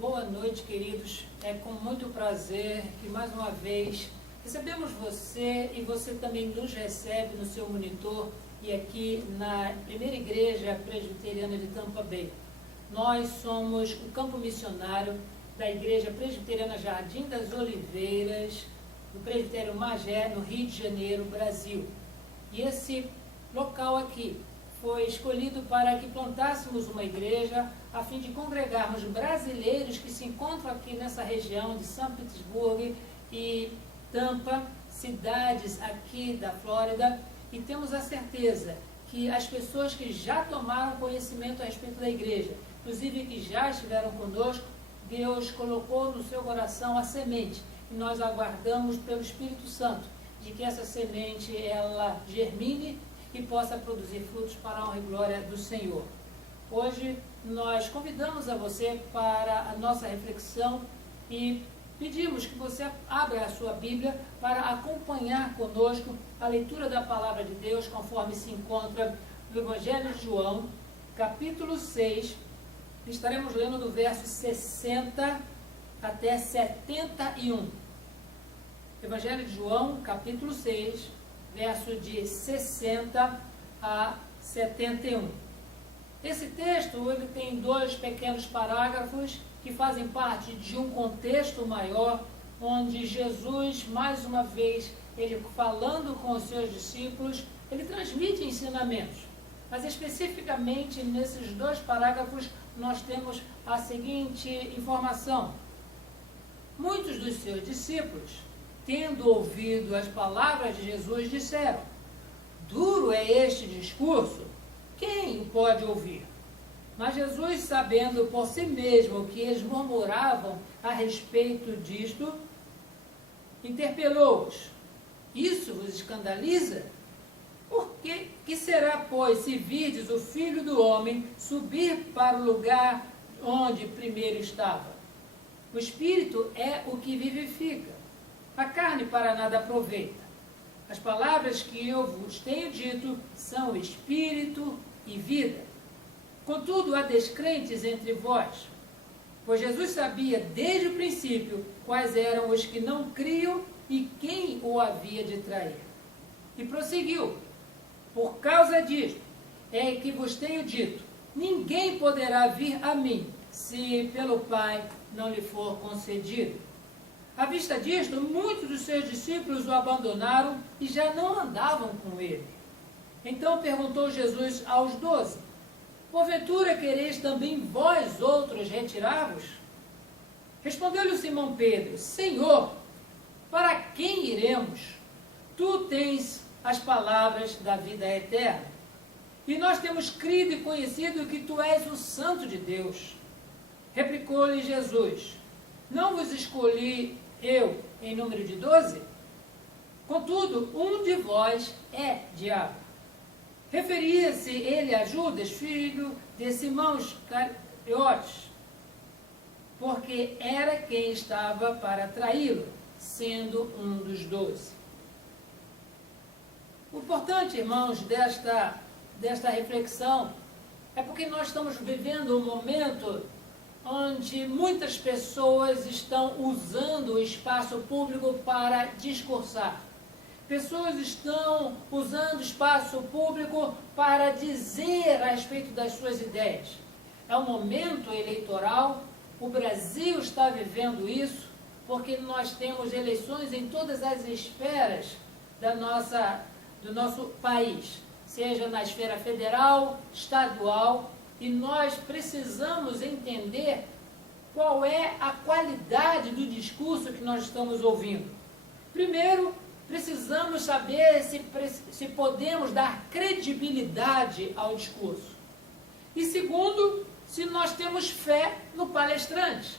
Boa noite, queridos. É com muito prazer que mais uma vez recebemos você e você também nos recebe no seu monitor e aqui na Primeira Igreja Presbiteriana de Tampa Bay. Nós somos o campo missionário da Igreja Presbiteriana Jardim das Oliveiras, do Presbitério Magé, no Rio de Janeiro, Brasil. E esse local aqui foi escolhido para que plantássemos uma igreja a fim de congregarmos brasileiros que se encontram aqui nessa região de São Petersburgo e Tampa, cidades aqui da Flórida, e temos a certeza que as pessoas que já tomaram conhecimento a respeito da igreja, inclusive que já estiveram conosco, Deus colocou no seu coração a semente, e nós aguardamos pelo Espírito Santo, de que essa semente ela germine e possa produzir frutos para a honra e glória do Senhor. Hoje nós convidamos a você para a nossa reflexão e pedimos que você abra a sua Bíblia para acompanhar conosco a leitura da Palavra de Deus, conforme se encontra no Evangelho de João, capítulo 6. Estaremos lendo do verso 60 até 71. Evangelho de João, capítulo 6, verso de 60 a 71. Esse texto ele tem dois pequenos parágrafos que fazem parte de um contexto maior, onde Jesus, mais uma vez, ele falando com os seus discípulos, ele transmite ensinamentos. Mas especificamente nesses dois parágrafos nós temos a seguinte informação. Muitos dos seus discípulos, tendo ouvido as palavras de Jesus, disseram: duro é este discurso, quem o pode ouvir? Mas Jesus, sabendo por si mesmo que eles murmuravam a respeito disto, interpelou-os: isso vos escandaliza? Que será, pois, se virdes o Filho do Homem subir para o lugar onde primeiro estava? O Espírito é o que vivifica, a carne para nada aproveita. As palavras que eu vos tenho dito são espírito e vida. Contudo, há descrentes entre vós, pois Jesus sabia desde o princípio quais eram os que não criam e quem o havia de trair. E prosseguiu: por causa disto é que vos tenho dito, ninguém poderá vir a mim, se pelo Pai não lhe for concedido. À vista disto, muitos dos seus discípulos o abandonaram e já não andavam com ele. Então perguntou Jesus aos 12, porventura quereis também vós outros retirar-vos? Respondeu-lhe Simão Pedro, Senhor, para quem iremos? Tu tens as palavras da vida eterna. E nós temos crido e conhecido que tu és o Santo de Deus. Replicou-lhe Jesus, não vos escolhi eu em número de 12? Contudo, um de vós é diabo. Referia-se ele a Judas, filho de Simão Iscariotes, porque era quem estava para traí-lo, sendo um dos 12. O importante, irmãos, desta reflexão é porque nós estamos vivendo um momento onde muitas pessoas estão usando o espaço público para discursar. Pessoas estão usando o espaço público para dizer a respeito das suas ideias. É um momento eleitoral, o Brasil está vivendo isso, porque nós temos eleições em todas as esferas do nosso país, seja na esfera federal, estadual, e nós precisamos entender qual é a qualidade do discurso que nós estamos ouvindo. Primeiro, precisamos saber se podemos dar credibilidade ao discurso. E segundo, se nós temos fé no palestrante.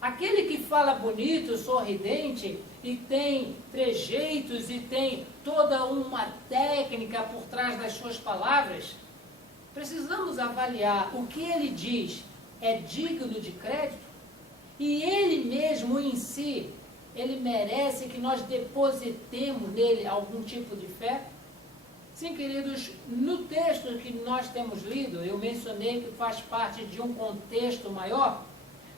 Aquele que fala bonito, sorridente, e tem trejeitos e tem toda uma técnica por trás das suas palavras, precisamos avaliar o que ele diz é digno de crédito e ele mesmo em si, ele merece que nós depositemos nele algum tipo de fé? Sim, queridos, no texto que nós temos lido, eu mencionei que faz parte de um contexto maior.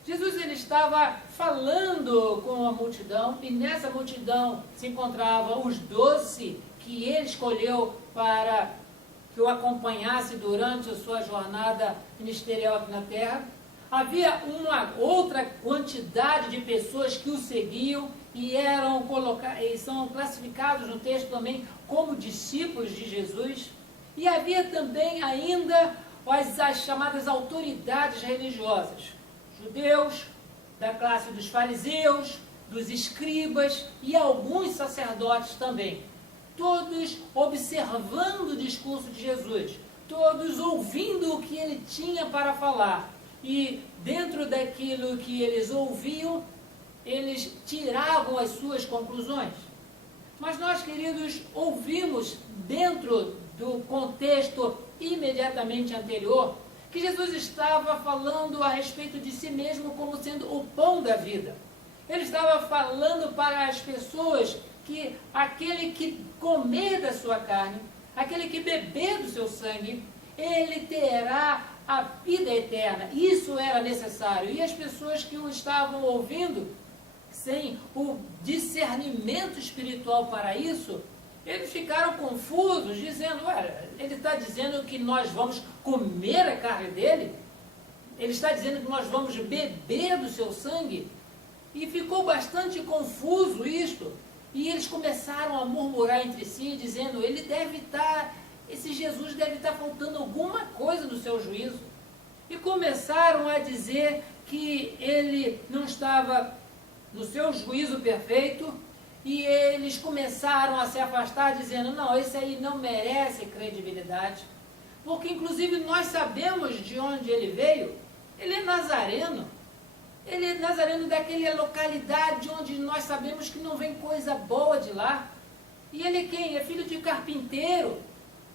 Jesus ele estava falando com a multidão, e nessa multidão se encontravam os 12 que ele escolheu para que o acompanhasse durante a sua jornada ministerial aqui na terra. Havia uma outra quantidade de pessoas que o seguiam e são classificados no texto também como discípulos de Jesus. E havia também ainda as chamadas autoridades religiosas, judeus, da classe dos fariseus, dos escribas e alguns sacerdotes também. Todos observando o discurso de Jesus, todos ouvindo o que ele tinha para falar. E dentro daquilo que eles ouviam, eles tiravam as suas conclusões. Mas nós, queridos, ouvimos dentro do contexto imediatamente anterior, que Jesus estava falando a respeito de si mesmo como sendo o pão da vida. Ele estava falando para as pessoas que aquele que comer da sua carne, aquele que beber do seu sangue, ele terá a vida eterna. Isso era necessário. E as pessoas que o estavam ouvindo, sem o discernimento espiritual para isso, eles ficaram confusos, dizendo, olha, ele está dizendo que nós vamos comer a carne dele? Ele está dizendo que nós vamos beber do seu sangue? E ficou bastante confuso isto. E eles começaram a murmurar entre si, dizendo, esse Jesus deve estar faltando alguma coisa no seu juízo. E começaram a dizer que ele não estava no seu juízo perfeito, e eles começaram a se afastar, dizendo, não, esse aí não merece credibilidade, porque inclusive nós sabemos de onde ele veio. Ele é nazareno. Ele é nazareno daquela localidade onde nós sabemos que não vem coisa boa de lá. E ele é quem? É filho de carpinteiro.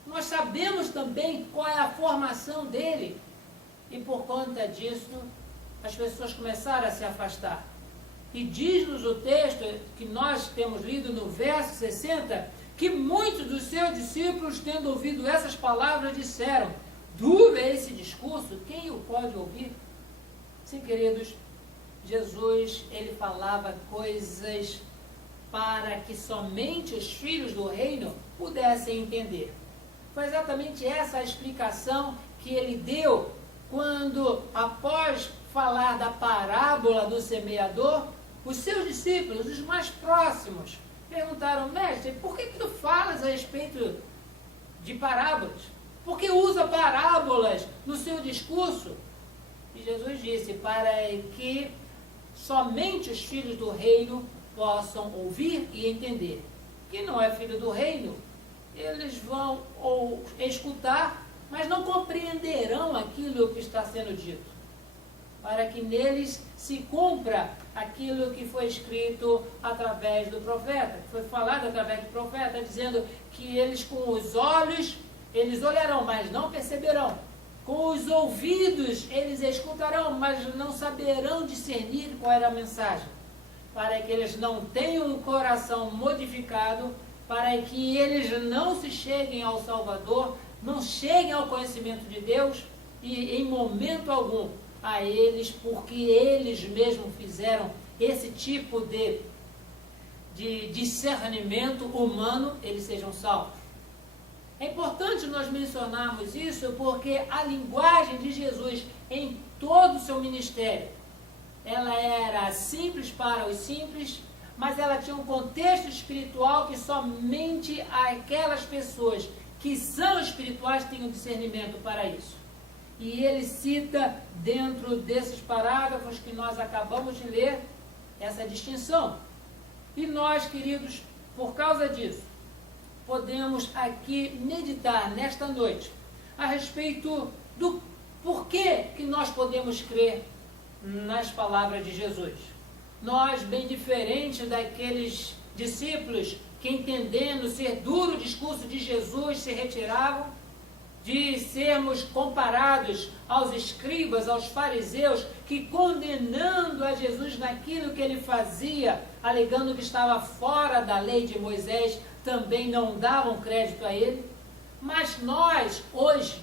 Nós sabemos também qual é a formação dele. E por conta disso, as pessoas começaram a se afastar. E diz-nos o texto que nós temos lido no verso 60, que muitos dos seus discípulos, tendo ouvido essas palavras, disseram, duro é esse discurso, quem o pode ouvir? Sim, queridos, Jesus, ele falava coisas para que somente os filhos do reino pudessem entender. Foi exatamente essa a explicação que ele deu quando, após falar da parábola do semeador, os seus discípulos, os mais próximos, perguntaram, mestre, por que tu falas a respeito de parábolas? Por que usa parábolas no seu discurso? E Jesus disse, para que somente os filhos do reino possam ouvir e entender. Quem não é filho do reino, eles vão escutar, mas não compreenderão aquilo que está sendo dito. Para que neles se cumpra aquilo que foi escrito através do profeta, que foi falado através do profeta, dizendo que eles com os olhos, eles olharão, mas não perceberão. Com os ouvidos, eles escutarão, mas não saberão discernir qual era a mensagem. Para que eles não tenham um coração modificado, para que eles não se cheguem ao Salvador, não cheguem ao conhecimento de Deus, e em momento algum a eles, porque eles mesmos fizeram esse tipo de discernimento humano, eles sejam salvos. É importante nós mencionarmos isso porque a linguagem de Jesus em todo o seu ministério, ela era simples para os simples, mas ela tinha um contexto espiritual que somente aquelas pessoas que são espirituais têm o discernimento para isso. E ele cita dentro desses parágrafos que nós acabamos de ler essa distinção. E nós, queridos, por causa disso, podemos aqui meditar nesta noite a respeito do porquê que nós podemos crer nas palavras de Jesus. Nós, bem diferente daqueles discípulos que, entendendo ser duro o discurso de Jesus, se retiravam, de sermos comparados aos escribas, aos fariseus, que condenando a Jesus naquilo que ele fazia, alegando que estava fora da lei de Moisés, também não davam crédito a ele. Mas nós, hoje,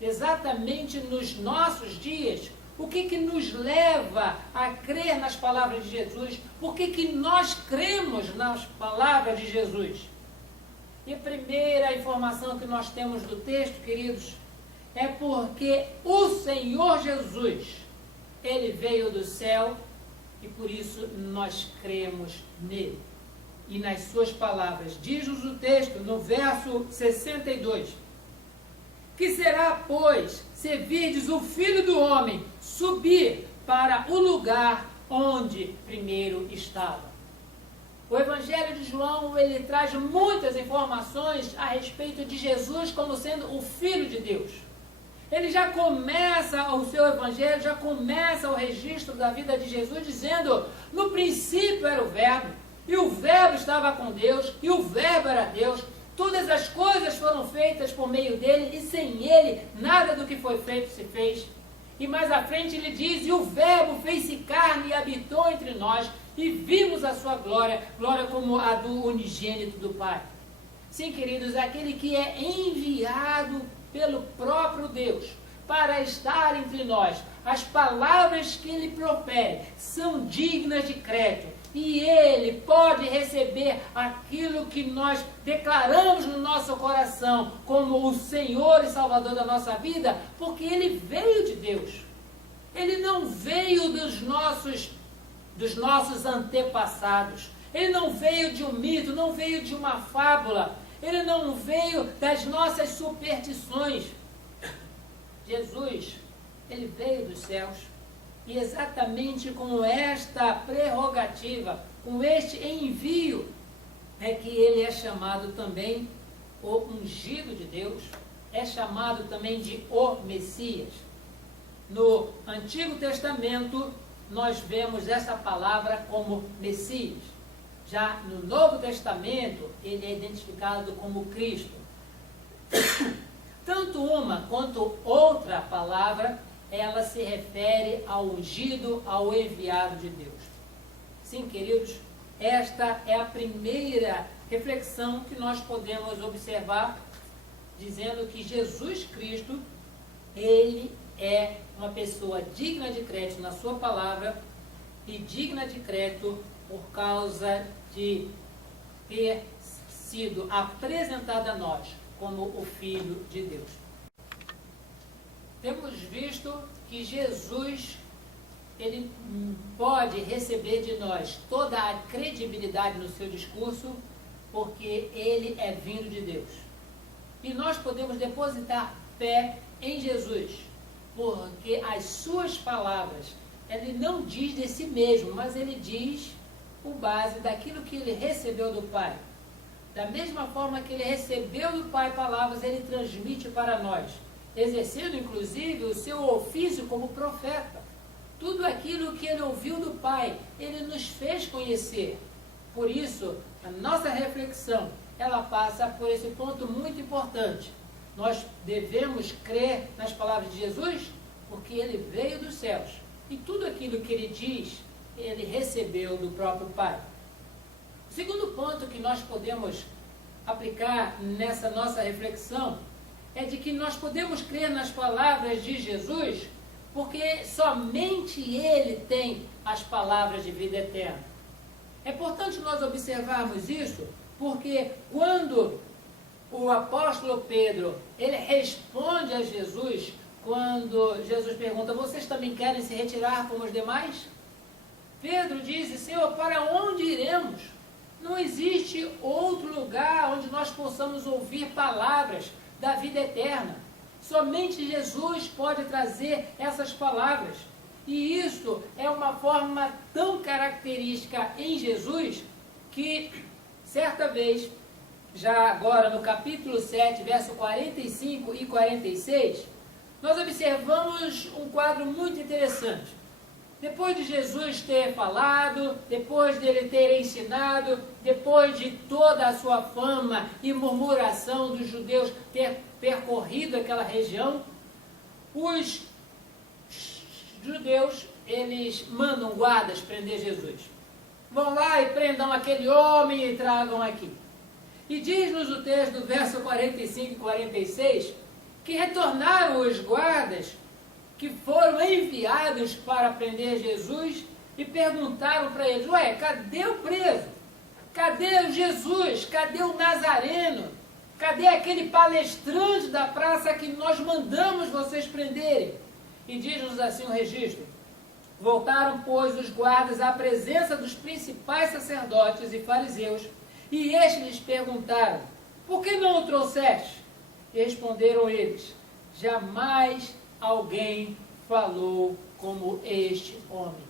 exatamente nos nossos dias, O que nos leva a crer nas palavras de Jesus? Por que nós cremos nas palavras de Jesus? E a primeira informação que nós temos do texto, queridos, é porque o Senhor Jesus, Ele veio do céu e por isso nós cremos nele. E nas suas palavras, diz-nos o texto, no verso 62, que será, pois, se virdes o Filho do Homem subir para o lugar onde primeiro estava. O Evangelho de João, ele traz muitas informações a respeito de Jesus como sendo o Filho de Deus. Ele já começa o seu Evangelho, já começa o registro da vida de Jesus dizendo, no princípio era o Verbo, e o Verbo estava com Deus, e o Verbo era Deus. Todas as coisas foram feitas por meio dele, e sem ele, nada do que foi feito se fez. E mais à frente ele diz, e o Verbo fez-se carne e habitou entre nós, e vimos a sua glória, glória como a do unigênito do Pai. Sim, queridos, aquele que é enviado pelo próprio Deus para estar entre nós. As palavras que ele profere são dignas de crédito. E ele pode receber aquilo que nós declaramos no nosso coração como o Senhor e Salvador da nossa vida, porque ele veio de Deus. Ele não veio dos nossos antepassados. Ele não veio de um mito, não veio de uma fábula. Ele não veio das nossas superstições. Jesus, ele veio dos céus. E exatamente com esta prerrogativa, com este envio, é que ele é chamado também o ungido de Deus, é chamado também de o Messias. No Antigo Testamento, nós vemos essa palavra como Messias. Já no Novo Testamento, ele é identificado como Cristo. Tanto uma quanto outra palavra, ela se refere ao ungido, ao enviado de Deus. Sim, queridos, esta é a primeira reflexão que nós podemos observar, dizendo que Jesus Cristo, ele é uma pessoa digna de crédito na sua palavra e digna de crédito por causa de ter sido apresentado a nós como o Filho de Deus. Temos visto que Jesus, ele pode receber de nós toda a credibilidade no seu discurso, porque ele é vindo de Deus. E nós podemos depositar fé em Jesus, porque as suas palavras, ele não diz de si mesmo, mas ele diz com base daquilo que ele recebeu do Pai. Da mesma forma que ele recebeu do Pai palavras, ele transmite para nós, exercendo inclusive o seu ofício como profeta. Tudo aquilo que ele ouviu do Pai, ele nos fez conhecer. Por isso, a nossa reflexão, ela passa por esse ponto muito importante. Nós devemos crer nas palavras de Jesus, porque ele veio dos céus. E tudo aquilo que ele diz, ele recebeu do próprio Pai. O segundo ponto que nós podemos aplicar nessa nossa reflexão é de que nós podemos crer nas palavras de Jesus porque somente ele tem as palavras de vida eterna. É importante nós observarmos isso porque quando o apóstolo Pedro, ele responde a Jesus, quando Jesus pergunta, vocês também querem se retirar como os demais? Pedro diz, Senhor, para onde iremos? Não existe outro lugar onde nós possamos ouvir palavras da vida eterna. Somente Jesus pode trazer essas palavras. E isso é uma forma tão característica em Jesus que, certa vez, já agora no capítulo 7, verso 45 e 46, nós observamos um quadro muito interessante. Depois de Jesus ter falado, depois dele ter ensinado, depois de toda a sua fama e murmuração dos judeus ter percorrido aquela região, os judeus, eles mandam guardas prender Jesus. Vão lá e prendam aquele homem e tragam aqui. E diz-nos o texto do verso 45 e 46, que retornaram os guardas que foram enviados para prender Jesus e perguntaram para eles: ué, cadê o preso? Cadê o Jesus? Cadê o Nazareno? Cadê aquele palestrante da praça que nós mandamos vocês prenderem? E diz-nos assim o registro: voltaram, pois, os guardas à presença dos principais sacerdotes e fariseus, e estes lhes perguntaram: por que não o trouxeste? E responderam eles: jamais alguém falou como este homem.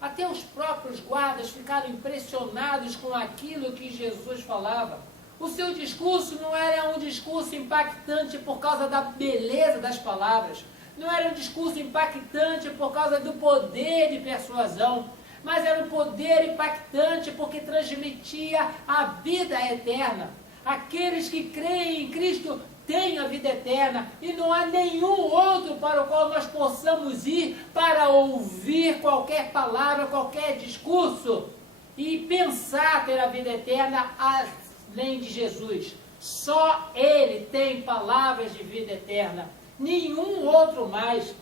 Até os próprios guardas ficaram impressionados com aquilo que Jesus falava. O seu discurso não era um discurso impactante por causa da beleza das palavras, não era um discurso impactante por causa do poder de persuasão, mas era um poder impactante porque transmitia a vida eterna. Aqueles que creem em Cristo têm a vida eterna, e não há nenhum outro para o qual nós possamos ir para ouvir qualquer palavra, qualquer discurso e pensar ter a vida eterna além de Jesus. Só Ele tem palavras de vida eterna, nenhum outro mais.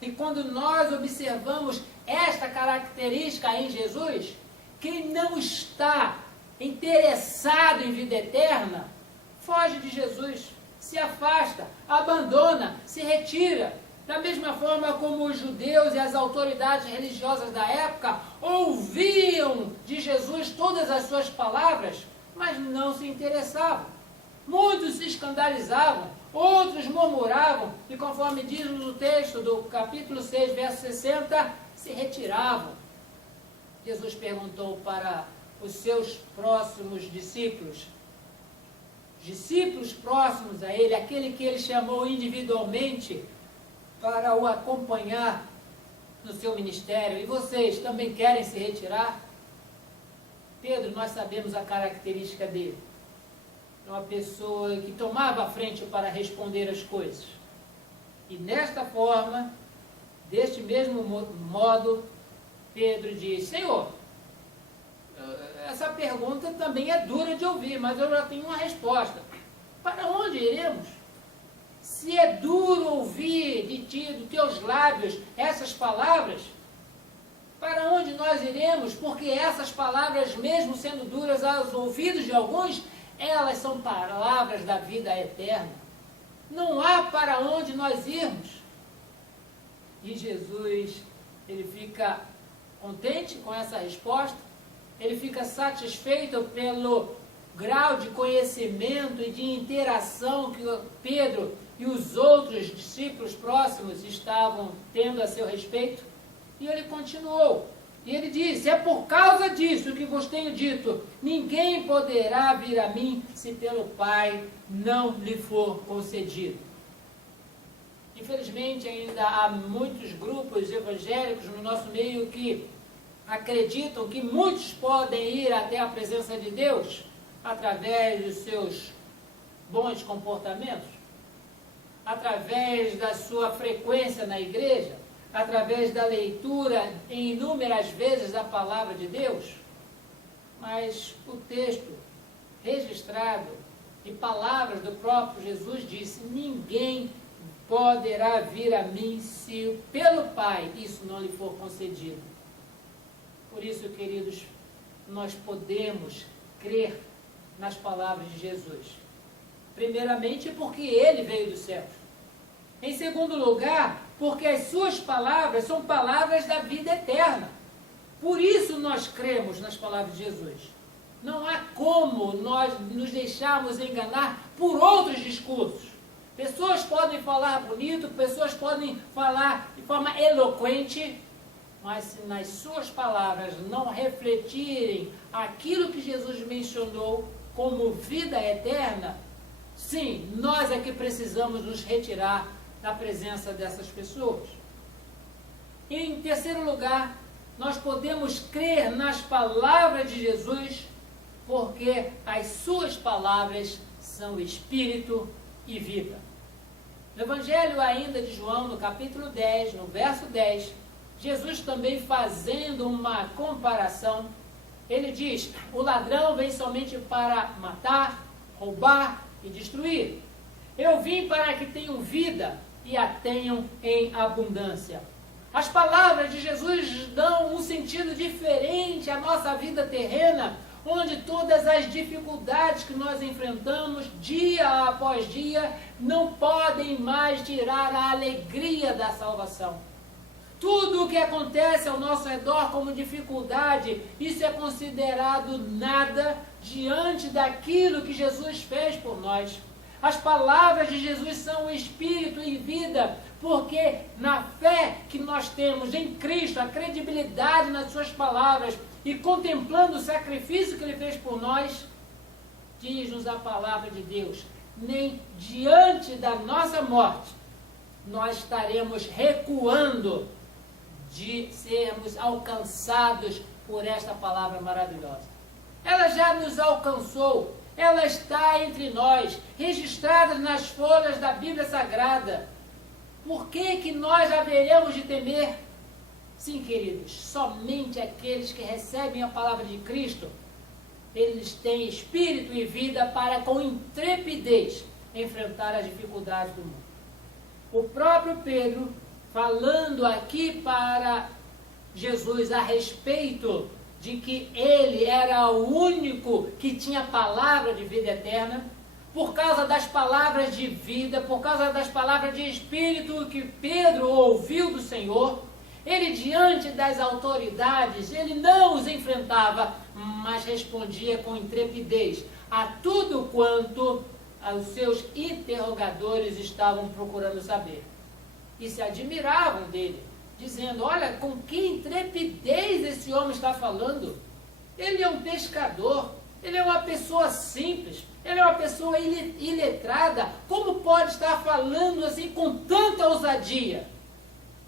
E quando nós observamos esta característica em Jesus, quem não está interessado em vida eterna, foge de Jesus, se afasta, abandona, se retira. Da mesma forma como os judeus e as autoridades religiosas da época ouviam de Jesus todas as suas palavras, mas não se interessavam. Muitos se escandalizavam, outros murmuravam, e conforme diz no texto do capítulo 6, verso 60, se retiravam. Jesus perguntou para os seus próximos discípulos próximos a ele, aquele que ele chamou individualmente para o acompanhar no seu ministério: e vocês também querem se retirar? Pedro, nós sabemos a característica dele. É uma pessoa que tomava a frente para responder as coisas. E nesta forma, deste mesmo modo, Pedro diz: Senhor, essa pergunta também é dura de ouvir, mas eu já tenho uma resposta. Para onde iremos? Se é duro ouvir de ti, dos teus lábios, essas palavras, para onde nós iremos? Porque essas palavras, mesmo sendo duras aos ouvidos de alguns, elas são palavras da vida eterna. Não há para onde nós irmos. E Jesus, ele fica contente com essa resposta, ele fica satisfeito pelo grau de conhecimento e de interação que Pedro e os outros discípulos próximos estavam tendo a seu respeito. E ele continuou. E ele disse: é por causa disso que vos tenho dito, ninguém poderá vir a mim se pelo Pai não lhe for concedido. Infelizmente, ainda há muitos grupos evangélicos no nosso meio que acreditam que muitos podem ir até a presença de Deus através dos seus bons comportamentos, através da sua frequência na igreja, através da leitura em inúmeras vezes da palavra de Deus. Mas o texto registrado e palavras do próprio Jesus disse: ninguém poderá vir a mim se pelo Pai isso não lhe for concedido. Por isso, queridos, nós podemos crer nas palavras de Jesus. Primeiramente, porque Ele veio dos céus. Em segundo lugar, porque as suas palavras são palavras da vida eterna. Por isso nós cremos nas palavras de Jesus. Não há como nós nos deixarmos enganar por outros discursos. Pessoas podem falar bonito, pessoas podem falar de forma eloquente, mas se nas suas palavras não refletirem aquilo que Jesus mencionou como vida eterna, sim, nós é que precisamos nos retirar da presença dessas pessoas. E em terceiro lugar, nós podemos crer nas palavras de Jesus, porque as suas palavras são espírito e vida. No Evangelho ainda de João, no capítulo 10, no verso 10, Jesus também fazendo uma comparação, ele diz: o ladrão vem somente para matar, roubar e destruir. Eu vim para que tenham vida e a tenham em abundância. As palavras de Jesus dão um sentido diferente à nossa vida terrena, onde todas as dificuldades que nós enfrentamos dia após dia não podem mais tirar a alegria da salvação. Tudo o que acontece ao nosso redor como dificuldade, isso é considerado nada diante daquilo que Jesus fez por nós. As palavras de Jesus são espírito e vida, porque na fé que nós temos em Cristo, a credibilidade nas suas palavras e contemplando o sacrifício que Ele fez por nós, diz-nos a palavra de Deus, nem diante da nossa morte nós estaremos recuando de sermos alcançados por esta palavra maravilhosa. Ela já nos alcançou, ela está entre nós, registrada nas folhas da Bíblia Sagrada. Por que nós haveremos de temer? Sim, queridos, somente aqueles que recebem a palavra de Cristo, eles têm espírito e vida para com intrepidez enfrentar as dificuldades do mundo. O próprio Pedro, falando aqui para Jesus a respeito de que ele era o único que tinha palavra de vida eterna, por causa das palavras de vida, por causa das palavras de Espírito que Pedro ouviu do Senhor, ele diante das autoridades, ele não os enfrentava, mas respondia com intrepidez a tudo quanto os seus interrogadores estavam procurando saber. E se admiravam dele, dizendo, olha, com que intrepidez esse homem está falando. Ele é um pescador, ele é uma pessoa simples, ele é uma pessoa iletrada. Como pode estar falando assim com tanta ousadia?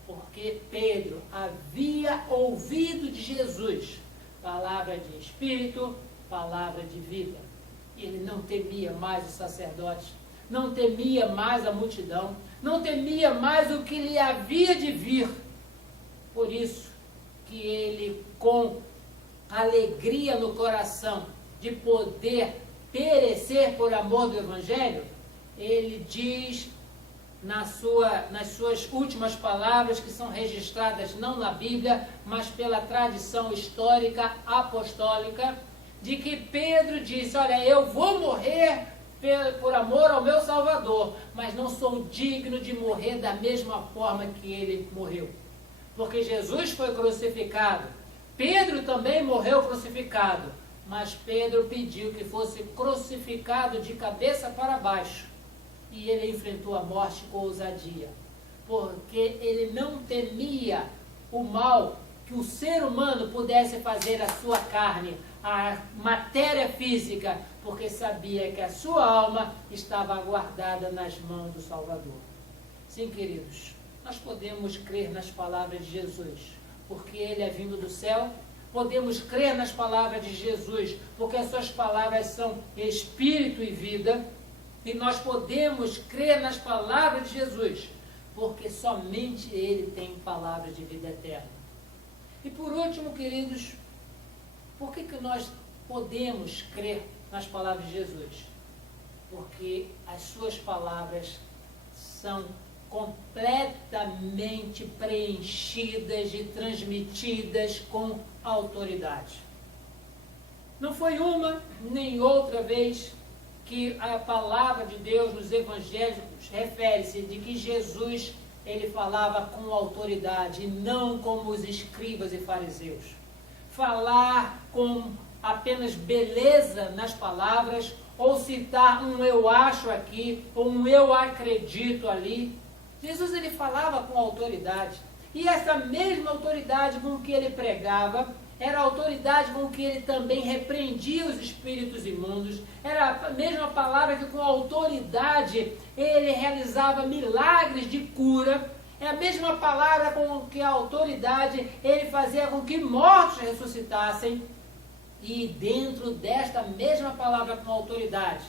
Porque Pedro havia ouvido de Jesus palavra de espírito, palavra de vida. E ele não temia mais os sacerdotes, não temia mais a multidão, não temia mais o que lhe havia de vir. Por isso que ele, com alegria no coração de poder perecer por amor do Evangelho, ele diz nas suas últimas palavras, que são registradas não na Bíblia, mas pela tradição histórica apostólica, de que Pedro disse, olha, eu vou morrer por amor ao meu Salvador, mas não sou digno de morrer da mesma forma que ele morreu. Porque Jesus foi crucificado, Pedro também morreu crucificado, mas Pedro pediu que fosse crucificado de cabeça para baixo, e ele enfrentou a morte com ousadia, porque ele não temia o mal que o ser humano pudesse fazer à sua carne, à matéria física, porque sabia que a sua alma estava aguardada nas mãos do Salvador. Sim, queridos, nós podemos crer nas palavras de Jesus, porque Ele é vindo do céu. Podemos crer nas palavras de Jesus, porque as suas palavras são espírito e vida. E nós podemos crer nas palavras de Jesus, porque somente Ele tem palavras de vida eterna. E por último, queridos, por que nós podemos crer nas palavras de Jesus? Porque as suas palavras são completamente preenchidas e transmitidas com autoridade. Não foi uma nem outra vez que a palavra de Deus nos evangelhos refere-se de que Jesus, ele falava com autoridade, e não como os escribas e fariseus. Falar com apenas beleza nas palavras, ou citar um eu acho aqui, ou um eu acredito ali. Jesus, ele falava com autoridade, e essa mesma autoridade com que ele pregava, era a autoridade com que ele também repreendia os espíritos imundos, era a mesma palavra que com autoridade ele realizava milagres de cura, é a mesma palavra com que a autoridade ele fazia com que mortos ressuscitassem, e dentro desta mesma palavra com autoridade,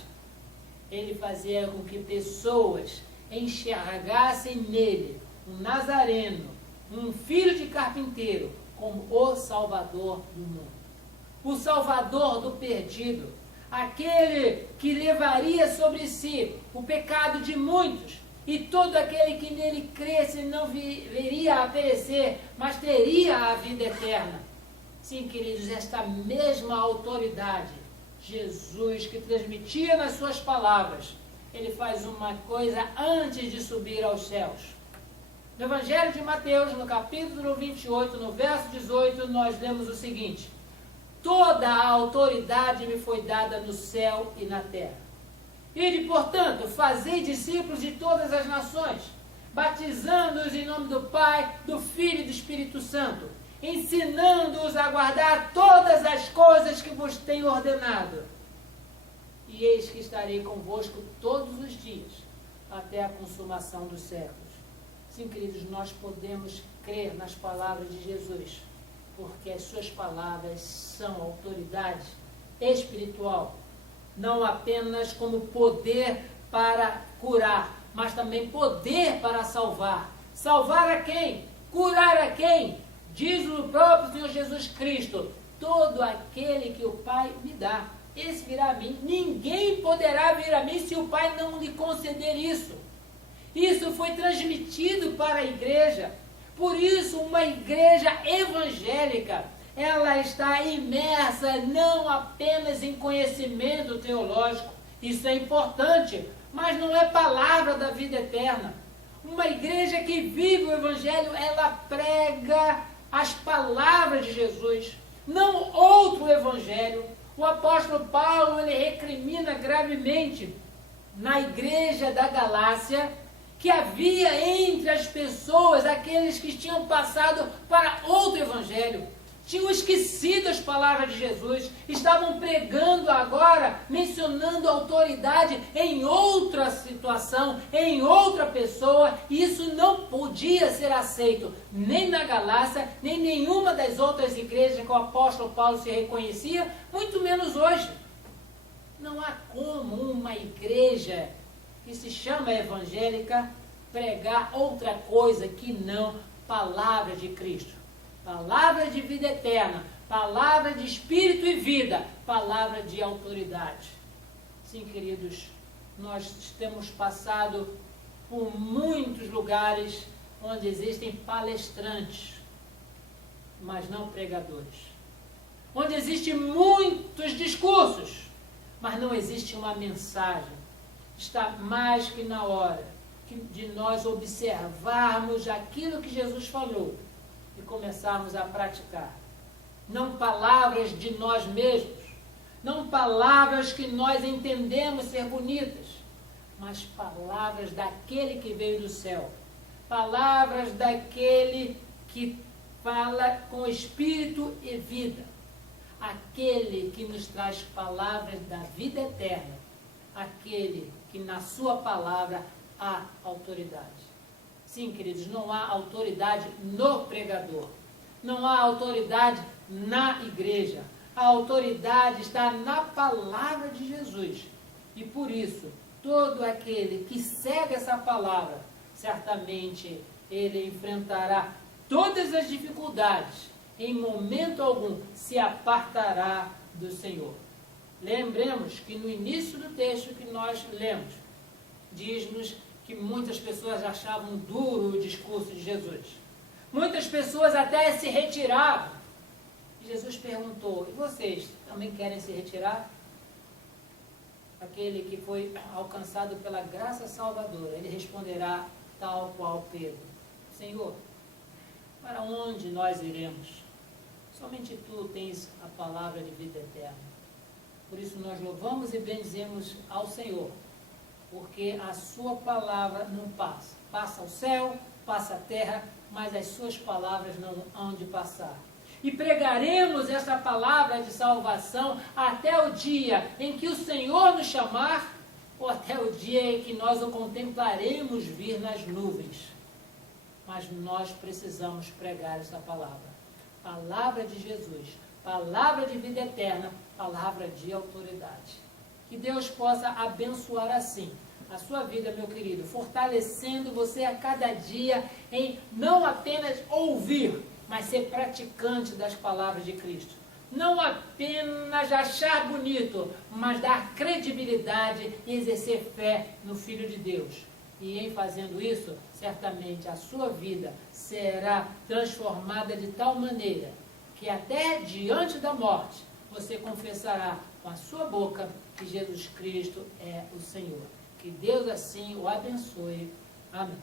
ele fazia com que pessoas enxergassem nele um nazareno, um filho de carpinteiro, como o Salvador do mundo, o Salvador do perdido, aquele que levaria sobre si o pecado de muitos e todo aquele que nele cresce não viria a perecer, mas teria a vida eterna. Sim, queridos, esta mesma autoridade, Jesus, que transmitia nas suas palavras, ele faz uma coisa antes de subir aos céus. No Evangelho de Mateus, no capítulo 28, no verso 18, nós lemos o seguinte: toda a autoridade me foi dada no céu e na terra. Ide, portanto, fazei discípulos de todas as nações, batizando-os em nome do Pai, do Filho e do Espírito Santo, ensinando-os a guardar todas as coisas que vos tenho ordenado. E eis que estarei convosco todos os dias, até a consumação dos séculos. Sim, queridos, nós podemos crer nas palavras de Jesus, porque as suas palavras são autoridade espiritual, não apenas como poder para curar, mas também poder para salvar. Salvar a quem? Curar a quem? Diz o próprio Senhor Jesus Cristo: todo aquele que o Pai me dá, esse virá a mim. Ninguém poderá vir a mim se o Pai não lhe conceder isso. Isso foi transmitido para a igreja. Por isso, uma igreja evangélica, ela está imersa não apenas em conhecimento teológico, isso é importante, mas não é palavra da vida eterna. Uma igreja que vive o evangelho, ela prega as palavras de Jesus, não outro evangelho. O apóstolo Paulo, ele recrimina gravemente na igreja da Galácia que havia entre as pessoas aqueles que tinham passado para outro evangelho, tinham esquecido as palavras de Jesus, estavam pregando agora, mencionando autoridade em outra situação, em outra pessoa, e isso não podia ser aceito, nem na Galácia, nem em nenhuma das outras igrejas que o apóstolo Paulo se reconhecia, muito menos hoje. Não há como uma igreja que se chama evangélica pregar outra coisa que não palavra de Cristo, palavra de vida eterna, palavra de espírito e vida, palavra de autoridade. Sim, queridos, nós temos passado por muitos lugares onde existem palestrantes, mas não pregadores, onde existem muitos discursos, mas não existe uma mensagem. Está mais que na hora de nós observarmos aquilo que Jesus falou e começarmos a praticar. Não palavras de nós mesmos, não palavras que nós entendemos ser bonitas, mas palavras daquele que veio do céu, palavras daquele que fala com espírito e vida, aquele que nos traz palavras da vida eterna, aquele que na sua palavra há autoridade. Sim, queridos, não há autoridade no pregador, não há autoridade na igreja, a autoridade está na palavra de Jesus. E por isso, todo aquele que segue essa palavra, certamente ele enfrentará todas as dificuldades, em momento algum se apartará do Senhor. Lembremos que no início do texto que nós lemos, diz-nos que muitas pessoas achavam duro o discurso de Jesus. Muitas pessoas até se retiravam. E Jesus perguntou: e vocês também querem se retirar? Aquele que foi alcançado pela graça salvadora, ele responderá tal qual Pedro: Senhor, para onde nós iremos? Somente tu tens a palavra de vida eterna. Por isso nós louvamos e bendizemos ao Senhor, porque a sua palavra não passa. Passa o céu, passa a terra, mas as suas palavras não hão de passar. E pregaremos essa palavra de salvação até o dia em que o Senhor nos chamar, ou até o dia em que nós o contemplaremos vir nas nuvens. Mas nós precisamos pregar essa palavra. Palavra de Jesus, palavra de vida eterna, palavra de autoridade. Que Deus possa abençoar assim a sua vida, meu querido, fortalecendo você a cada dia em não apenas ouvir, mas ser praticante das palavras de Cristo. Não apenas achar bonito, mas dar credibilidade e exercer fé no Filho de Deus. E em fazendo isso, certamente a sua vida será transformada de tal maneira que até diante da morte você confessará com a sua boca que Jesus Cristo é o Senhor. Que Deus assim o abençoe. Amém.